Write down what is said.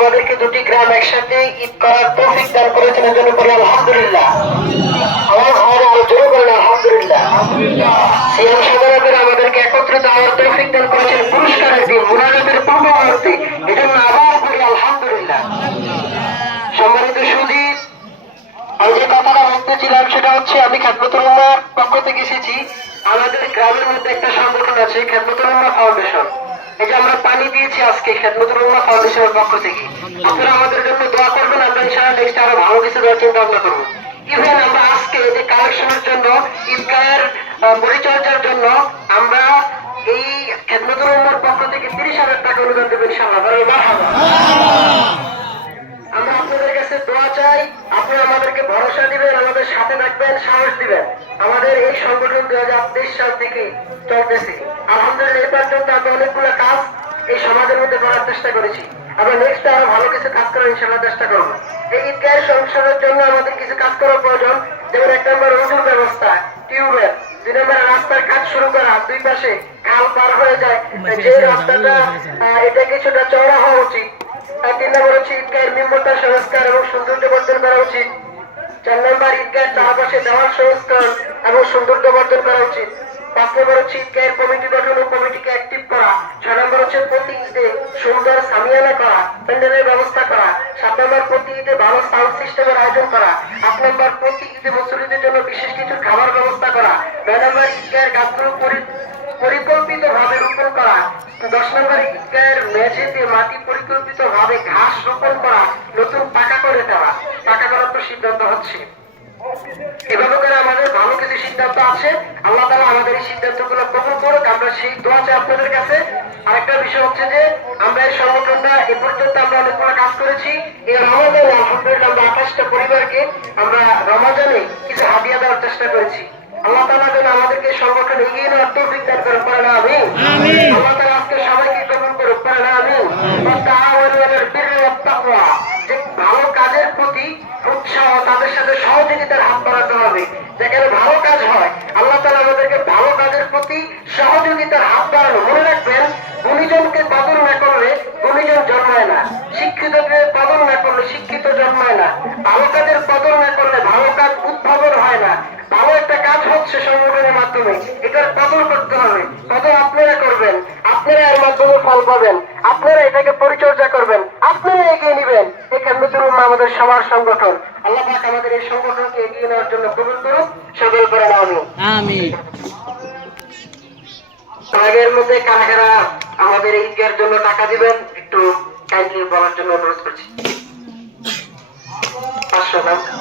আমাদেরকে দুটি গ্রাম একসাথে ঈদ করার তৌফিক দান করেছেন, এর জন্য বলি আলহামদুলিল্লাহ। আমার ভাইরা আরো জোরে করেন আলহামদুলিল্লাহ। সিয়াম সাধারণের আমাদেরকে একত্রিত হওয়ার তৌফিক দান করেছেন পুরস্কারের দিন, মুনাজাতের পূর্ববর্তী, এজন্য আবার বলি আলহামদুলিল্লাহ। সম্মানিত সুধী, আমি যে কথাটা বলতেছিলাম সেটা হচ্ছে, আমি খেদমতুল উম্মাহর পক্ষ থেকে এসেছি। আমাদের গ্রামের মধ্যে একটা সংগঠন আছে খেদমতুল উম্মাহ ফাউন্ডেশন। এই যে আমরা পানি দিয়েছি আজকে খেদমতুল উম্মাহ ফাউন্ডেশনের পক্ষ থেকে। আপনারা আমাদের জন্য দোয়া করবেন, আমরা ইনশাআল্লাহ নেক্সট আরো ভালো কিছু দেওয়ার চিন্তা ভাবনা করবো। ইভেন আমরা আজকে যে কালেকশনের জন্য, ঈদগাহের পরিচর্যার জন্য আমরা এই খেদমতুল উম্মাহর পক্ষ থেকে 30,000 টাকা অনুদান দেবো ইনশাআল্লাহ। আমরা আপনাদের কাছে দোয়া চাই, আপনারা আমাদেরকে ভরসা দিবেন, আমাদের সাথে থাকবেন, সাহস দিবেন। আমাদের এই সংগঠন 2023 সাল থেকে চলতেছে। আলহামদুলিল্লাহ এই পর্যন্ত আমরা অনেকগুলো কাজ এই সমাজের মধ্যে করার চেষ্টা করেছি। আমরা নেক্সট আরো ভালো কিছু কাজ করার ইনশাআল্লাহ চেষ্টা করবো। এই ঈদগাহের সংসারের জন্য আমাদের কিছু কাজ করা প্রয়োজন, যেমন 1 নম্বর রোডের ব্যবস্থা, টিউবওয়েল, 2 নম্বর রাস্তার কাজ শুরু করা, 2 পাশে খাল পার হয়ে যায় যে রাস্তাটা, এটা কিছুটা চওড়া হওয়া উচিত। 3 নম্বর হচ্ছে ঈদগাহের নিম্নতা সংস্কার এবং সৌন্দর্য বর্ধন করা উচিত। 4 নম্বর ঈদগাহের চারপাশে দেওয়াল সংস্কার এবং সৌন্দর্য বর্ধন করা উচিত। 5 নম্বর হচ্ছে ঈদগাহের কমিটি গঠন ও কমিটিকে অ্যাক্টিভ করা। 6 নম্বর হচ্ছে প্রতি ঈদে সুন্দর সামিয়ানা করা, প্যান্ডেলের ব্যবস্থা করা। 7 নম্বর প্রতি ঈদে ভালো সাউন্ড সিস্টেমের আয়োজন করা। 8 নম্বর প্রতি ঈদে মুসল্লিদের জন্য বিশেষ কিছু খাবার ব্যবস্থা করা। 9 নম্বর ঈদগাহের গাছগুলো পরিকল্পিত ভাবে রোপণ করা। 10 নম্বর ঈদগাহের মেঝেতে মাটি পরিকল্পিত ভাবে ঘাস রোপণ করা, নতুন পাকা করে দেওয়া। পাকা করার তো সিদ্ধান্ত হচ্ছে। এভাবে করে আমাদের ভালো কিছু সিদ্ধান্ত আছে। আল্লাহ তাআলা আমাদের এই সিদ্ধান্তগুলো কবুল করুক, আমরা সেই দোয়া চাই আপনাদের কাছে। আরেকটা বিষয় হচ্ছে যে, আমরা এই সংগঠনটা এ পর্যন্ত আমরা অনেকগুলো কাজ করেছি। এই রমাজানে আলহামদুলিল্লাহ আমরা 28টা পরিবারকে আমরা রমাজানে কিছু হাদিয়া দেওয়ার চেষ্টা করেছি। আল্লাহ তাআলা যেন আমাদেরকে সংগঠন এগিয়ে নেওয়ার তৌফিক দান করেন, পড়েন আমিন। আল্লাহ তাআলা আজকে সবাইকে কবুল করুক, পড়েন আমিন। তাআওয়ানু আলাল বিররি ওয়াত তাকওয়া, যে ভালো কাজের প্রতি উৎসাহ, তাদের সাথে সহযোগিতার হাত বাড়াতে হবে, যেখানে ভালো কাজ হয়। আল্লাহ তাআলা আমাদেরকে ভালো কাজের প্রতি সহযোগিতার হাত বাড়ানো। মনে রাখবেন, গুণীজনকে কদর না করলে গুণীজন জন্মায় না, শিক্ষিতকে কদর না করলে শিক্ষিত জন্মায় না, ভালো কাজের কদর না করলে ভালো কাজ উদ্ভাবন হয় না। ভালো একটা কাজ হচ্ছে সংগঠনের মাধ্যমে, এটার কদর করতে হবে। কদর আপনারা করবেন, আপনারা এর মাধ্যমে ফল পাবেন, আপনারা এটাকে পরিচর্যা করবেন, আপনারা এগিয়ে নেবেন। এই খেদমতুল উম্মাহ আমাদের সবার সংগঠন। আল্লাহ পাক আমাদের এই সংগঠনকে এগিয়ে নেওয়ার জন্য কবুল করুন, সকল করেন আমিন। আমিন। আগের মধ্যে কারা কারা আমাদের এই ঈদগাহের জন্য টাকা দিবেন একটু কাইন্ডলি বলার জন্য অনুরোধ করছি। 500 টাকা।